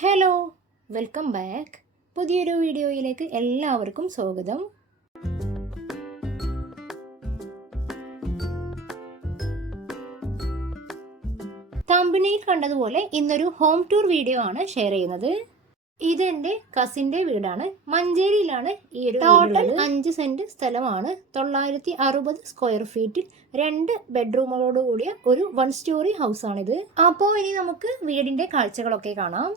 Hello, welcome back. പുതിയൊരു വീഡിയോയിലേക്ക് എല്ലാവർക്കും സ്വാഗതം. തമ്പനിയിൽ കണ്ടതുപോലെ ഇന്നൊരു ഹോം ടൂർ വീഡിയോ ആണ് ഷെയർ ചെയ്യുന്നത്. ഇതെന്റെ കസിന്റെ വീടാണ്. മഞ്ചേരിയിലാണ് ഈ ഒരു ടോട്ടൽ 5 സെന്റ് സ്ഥലമാണ്. 960 സ്ക്വയർ ഫീറ്റിൽ 2 ബെഡ്റൂമുകളോട് കൂടിയ ഒരു 1 സ്റ്റോറി ഹൗസ് ആണിത്. അപ്പോൾ ഇനി നമുക്ക് വീടിന്റെ കാഴ്ചകളൊക്കെ കാണാം.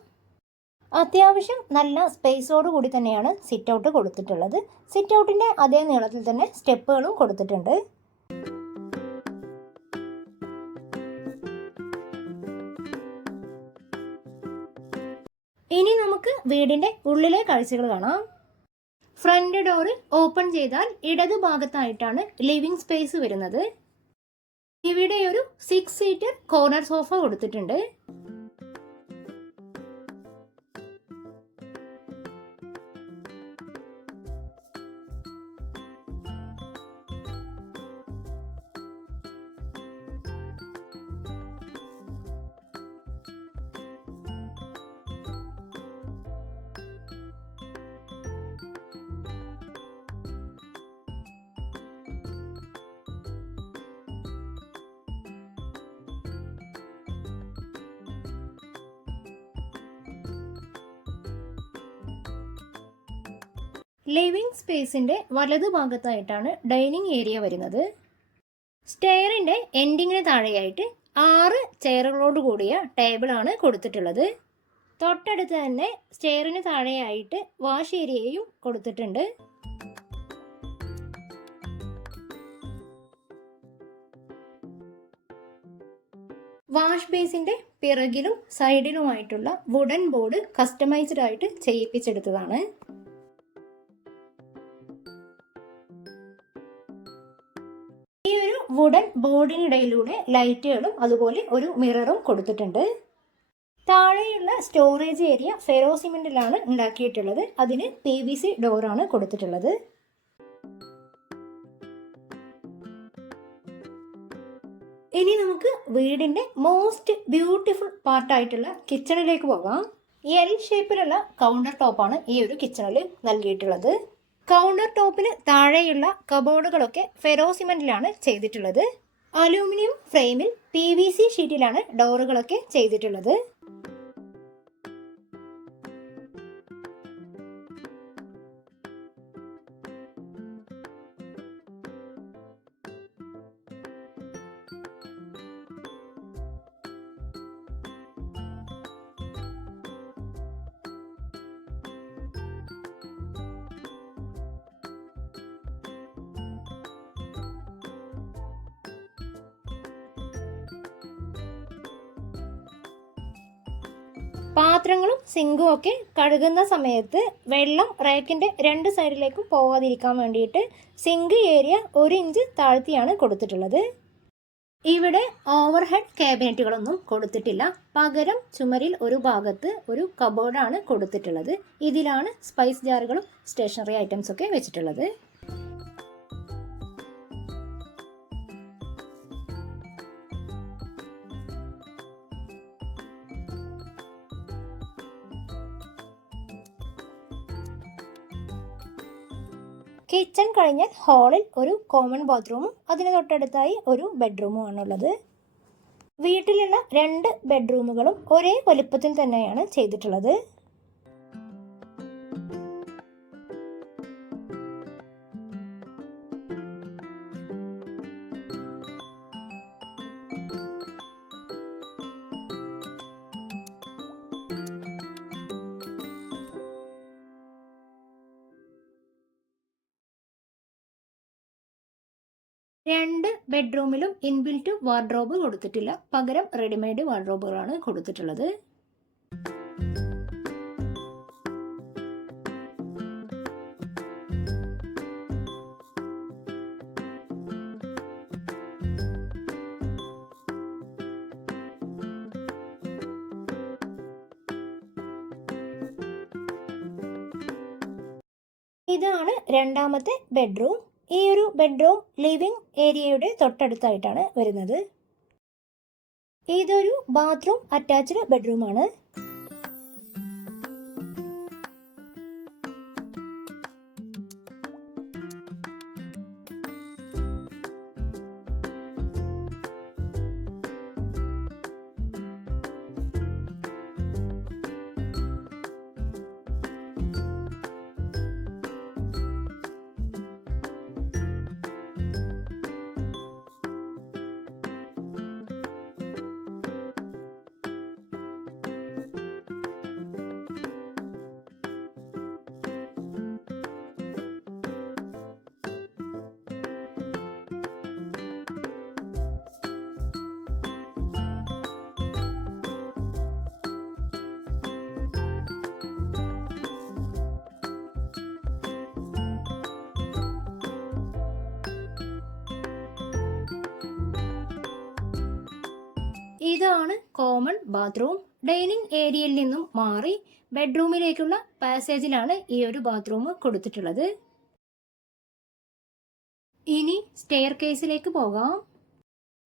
അത്യാവശ്യം നല്ല സ്പേസോട് കൂടി തന്നെയാണ് സിറ്റ് ഔട്ട് കൊടുത്തിട്ടുള്ളത്. സിറ്റ് ഔട്ടിന്റെ അതേ നീളത്തിൽ തന്നെ സ്റ്റെപ്പുകളും കൊടുത്തിട്ടുണ്ട്. ഇനി നമുക്ക് വീടിന്റെ ഉള്ളിലെ കാഴ്ചകൾ കാണാം. ഫ്രണ്ട് ഡോറ് ഓപ്പൺ ചെയ്താൽ ഇടതു ഭാഗത്തായിട്ടാണ് ലിവിംഗ് സ്പേസ് വരുന്നത്. ഇവിടെ ഒരു 6 സീറ്റർ കോർണർ സോഫ കൊടുത്തിട്ടുണ്ട്. ലിവിംഗ് സ്പേസിന്റെ വലതുഭാഗത്തായിട്ടാണ് ഡൈനിങ് ഏരിയ വരുന്നത്. സ്റ്റെയറിന്റെ എൻഡിങ്ങിന് താഴെയായിട്ട് 6 ചെയറുകളോട് കൂടിയ ടേബിളാണ് കൊടുത്തിട്ടുള്ളത്. തൊട്ടടുത്ത് തന്നെ സ്റ്റെയറിന് താഴെയായിട്ട് വാഷ് ഏരിയയും കൊടുത്തിട്ടുണ്ട്. വാഷ് ബേസിന്റെ പിറകിലും സൈഡിലുമായിട്ടുള്ള വുഡൻ ബോർഡ് കസ്റ്റമൈസ്ഡ് ആയിട്ട് ചെയ്യിപ്പിച്ചെടുത്തതാണ്. ഈ ഒരു വുഡൻ ബോർഡിനിടയിലൂടെ ലൈറ്റുകളും അതുപോലെ ഒരു മിററും കൊടുത്തിട്ടുണ്ട്. താഴെയുള്ള സ്റ്റോറേജ് ഏരിയ ഫെറോ സിമെന്റിലാണ് ഉണ്ടാക്കിയിട്ടുള്ളത്. അതിന് PVC ഡോറാണ് കൊടുത്തിട്ടുള്ളത്. ഇനി നമുക്ക് വീടിന്റെ മോസ്റ്റ് ബ്യൂട്ടിഫുൾ പാർട്ടായിട്ടുള്ള കിച്ചണിലേക്ക് പോകാം. എൽ ഷേപ്പിലുള്ള കൗണ്ടർ ടോപ്പാണ് ഈ ഒരു കിച്ചണിൽ നൽകിയിട്ടുള്ളത്. കൗണ്ടർ ടോപ്പിന് താഴെയുള്ള കബോർഡുകളൊക്കെ ഫെറോ സിമെന്റിലാണ് ചെയ്തിട്ടുള്ളത്. അലൂമിനിയം ഫ്രെയിമിൽ PVC ഷീറ്റിലാണ് ഡോറുകളൊക്കെ ചെയ്തിട്ടുള്ളത്. പാത്രങ്ങളും സിങ്കും ഒക്കെ കഴുകുന്ന സമയത്ത് വെള്ളം റാക്കിന്റെ 2 സൈഡിലേക്കും പോകാതിരിക്കാൻ വേണ്ടിയിട്ട് സിങ്ക് ഏരിയ 1 ഇഞ്ച് താഴ്ത്തിയാണ് കൊടുത്തിട്ടുള്ളത്. ഇവിടെ ഓവർഹെഡ് ക്യാബിനറ്റുകളൊന്നും കൊടുത്തിട്ടില്ല. പകരം ചുമരിൽ ഒരു ഭാഗത്ത് ഒരു കബോർഡാണ് കൊടുത്തിട്ടുള്ളത്. ഇതിലാണ് സ്പൈസ് ജാറുകളും സ്റ്റേഷനറി ഐറ്റംസ് ഒക്കെ വെച്ചിട്ടുള്ളത്. കിച്ചൺ കഴിഞ്ഞാൽ ഹാളിൽ ഒരു കോമൺ ബാത്റൂമും അതിന് തൊട്ടടുത്തായി ഒരു ബെഡ്റൂമും ആണുള്ളത്. വീട്ടിലുള്ള 2 ബെഡ്റൂമുകളും ഒരേ വലുപ്പത്തിൽ തന്നെയാണ് ചെയ്തിട്ടുള്ളത്. രണ്ട് ബെഡ്റൂമിലും ഇൻബിൽറ്റ് വാർഡ്രോബ് കൊടുത്തിട്ടില്ല. പകരം റെഡിമെയ്ഡ് വാർഡ്രോബുകളാണ് കൊടുത്തിട്ടുള്ളത്. ഇതാണ് രണ്ടാമത്തെ ബെഡ്റൂം. ഈ ഒരു ബെഡ്റൂം ലിവിംഗ് ഏരിയയുടെ തൊട്ടടുത്തായിട്ടാണ് വരുന്നത്. ഇതൊരു ബാത്റൂം അറ്റാച്ച്ഡ് ബെഡ്റൂമാണ്. ഇതാണ് കോമൺ ബാത്റൂം. ഡൈനിങ് ഏരിയയിൽ നിന്നും മാറി ബെഡ്റൂമിലേക്കുള്ള പാസേജിലാണ് ഈ ഒരു ബാത്റൂം കൊടുത്തിട്ടുള്ളത്. ഇനി സ്റ്റെയർ കേസിലേക്ക് പോകാം.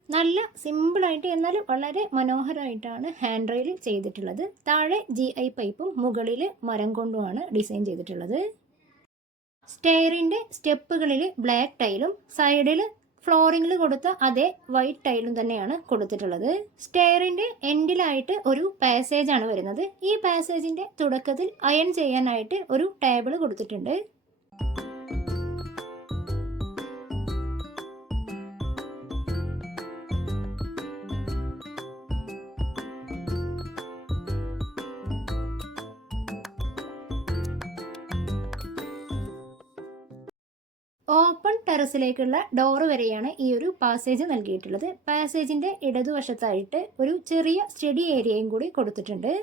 നല്ല സിമ്പിളായിട്ട് എന്നാൽ വളരെ മനോഹരമായിട്ടാണ് ഹാൻഡ് റെയിൽ ചെയ്തിട്ടുള്ളത്. താഴെ GI പൈപ്പും മുകളിൽ മരം കൊണ്ടുമാണ് ഡിസൈൻ ചെയ്തിട്ടുള്ളത്. സ്റ്റെയറിൻ്റെ സ്റ്റെപ്പുകളിൽ ബ്ലാക്ക് ടൈലും സൈഡിൽ ഫ്ലോറിങ്ങിൽ കൊടുത്ത അതേ വൈറ്റ് ടൈലും തന്നെയാണ് കൊടുത്തിട്ടുള്ളത്. സ്റ്റെയറിൻ്റെ എൻഡിലായിട്ട് ഒരു പാസേജ് ആണ് വരുന്നത്. ഈ പാസേജിൻ്റെ തുടക്കത്തിൽ അയൺ ചെയ്യാനായിട്ട് ഒരു ടേബിൾ കൊടുത്തിട്ടുണ്ട്. ഓപ്പൺ ടെറസിലേക്കുള്ള ഡോറ് വരെയാണ് ഈ ഒരു പാസേജ് നൽകിയിട്ടുള്ളത്. പാസേജിന്റെ ഇടതുവശത്തായിട്ട് ഒരു ചെറിയ സ്റ്റഡി ഏരിയയും കൂടി കൊടുത്തിട്ടുണ്ട്.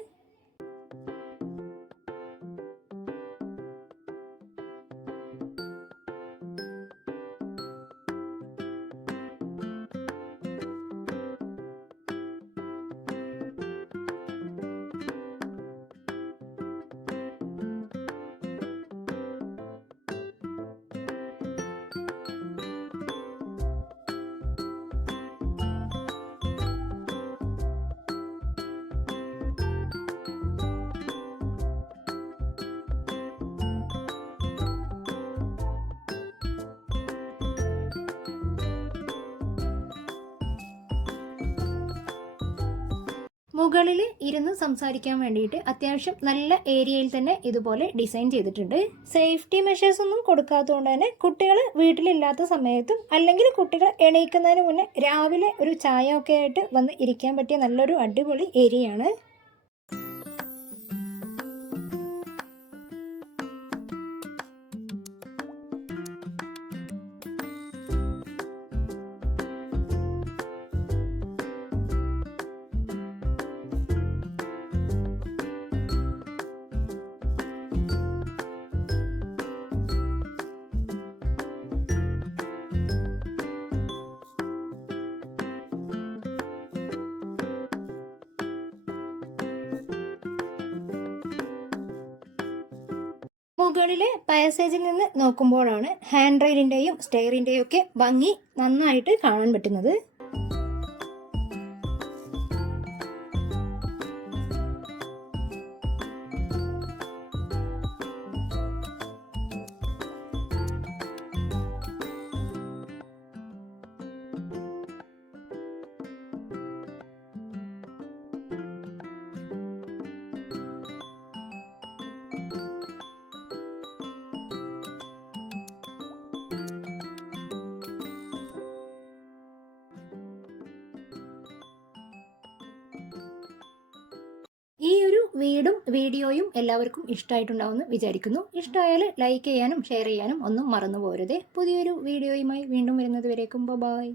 മുകളിൽ ഇരുന്ന് സംസാരിക്കാൻ വേണ്ടിയിട്ട് അത്യാവശ്യം നല്ല ഏരിയയിൽ തന്നെ ഇതുപോലെ ഡിസൈൻ ചെയ്തിട്ടുണ്ട്. സേഫ്റ്റി മെഷേഴ്സ് ഒന്നും കൊടുക്കാത്തതുകൊണ്ട് തന്നെ കുട്ടികൾ വീട്ടിലില്ലാത്ത സമയത്തും അല്ലെങ്കിൽ കുട്ടികൾ എണീക്കുന്നതിന് മുന്നേ രാവിലെ ഒരു ചായ ഒക്കെ ആയിട്ട് വന്ന് ഇരിക്കാൻ പറ്റിയ നല്ലൊരു അടിപൊളി ഏരിയയാണ്. മുകളിലെ പാസേജിൽ നിന്ന് നോക്കുമ്പോഴാണ് ഹാൻഡ് റെയിലിന്റെയും സ്റ്റെയറിന്റെയും ഒക്കെ ഭംഗി നന്നായിട്ട് കാണാൻ പറ്റുന്നത്. ഈ ഒരു വീടും വീഡിയോയും എല്ലാവർക്കും ഇഷ്ടമായിട്ടുണ്ടാവുമെന്ന് വിചാരിക്കുന്നു. ഇഷ്ടമായാൽ ലൈക്ക് ചെയ്യാനും ഷെയർ ചെയ്യാനും ഒന്നും മറന്നു പോരുതേ. പുതിയൊരു വീഡിയോയുമായി വീണ്ടും വരുന്നത് വരേക്കും ബൈ.